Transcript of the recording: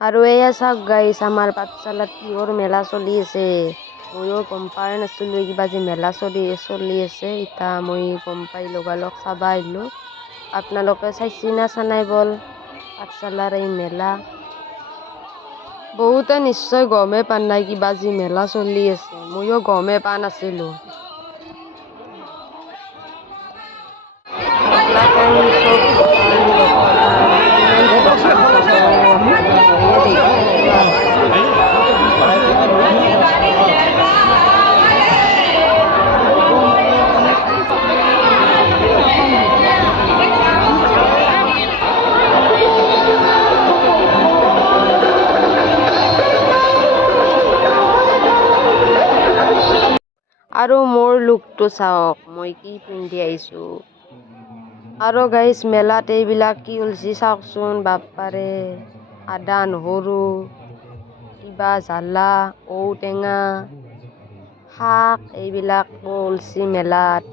আৰু এয়া চাওক গাইছ, আমাৰ পাঠশালাত কিহৰ মেলা চলি আছে। ময়ো গম পাই নাছিলোঁ কিবা যে মেলা চলি আছে। এতিয়া মই গম পাই লগালগ চাবা আহিলোঁ। আপোনালোকে চাইছি না চানাই বল পাঠশালাৰ এই মেলা। বহুতে নিশ্চয় গমেই পোৱা নাই কিবা যি মেলা চলি আছে। ময়ো গমেই পোৱা নাছিলোঁ। আৰু মোৰ লুকটো চাওক, মই কি পিন্ধি আহিছোঁ। আৰু গাইছ মেলাত এইবিলাক কি ওলছি চাওকচোন, বাপ্পাৰে আদা নহৰু, কিবা জ্বালা, ঔটেঙা, শাক এইবিলাক ওলছি মেলাত।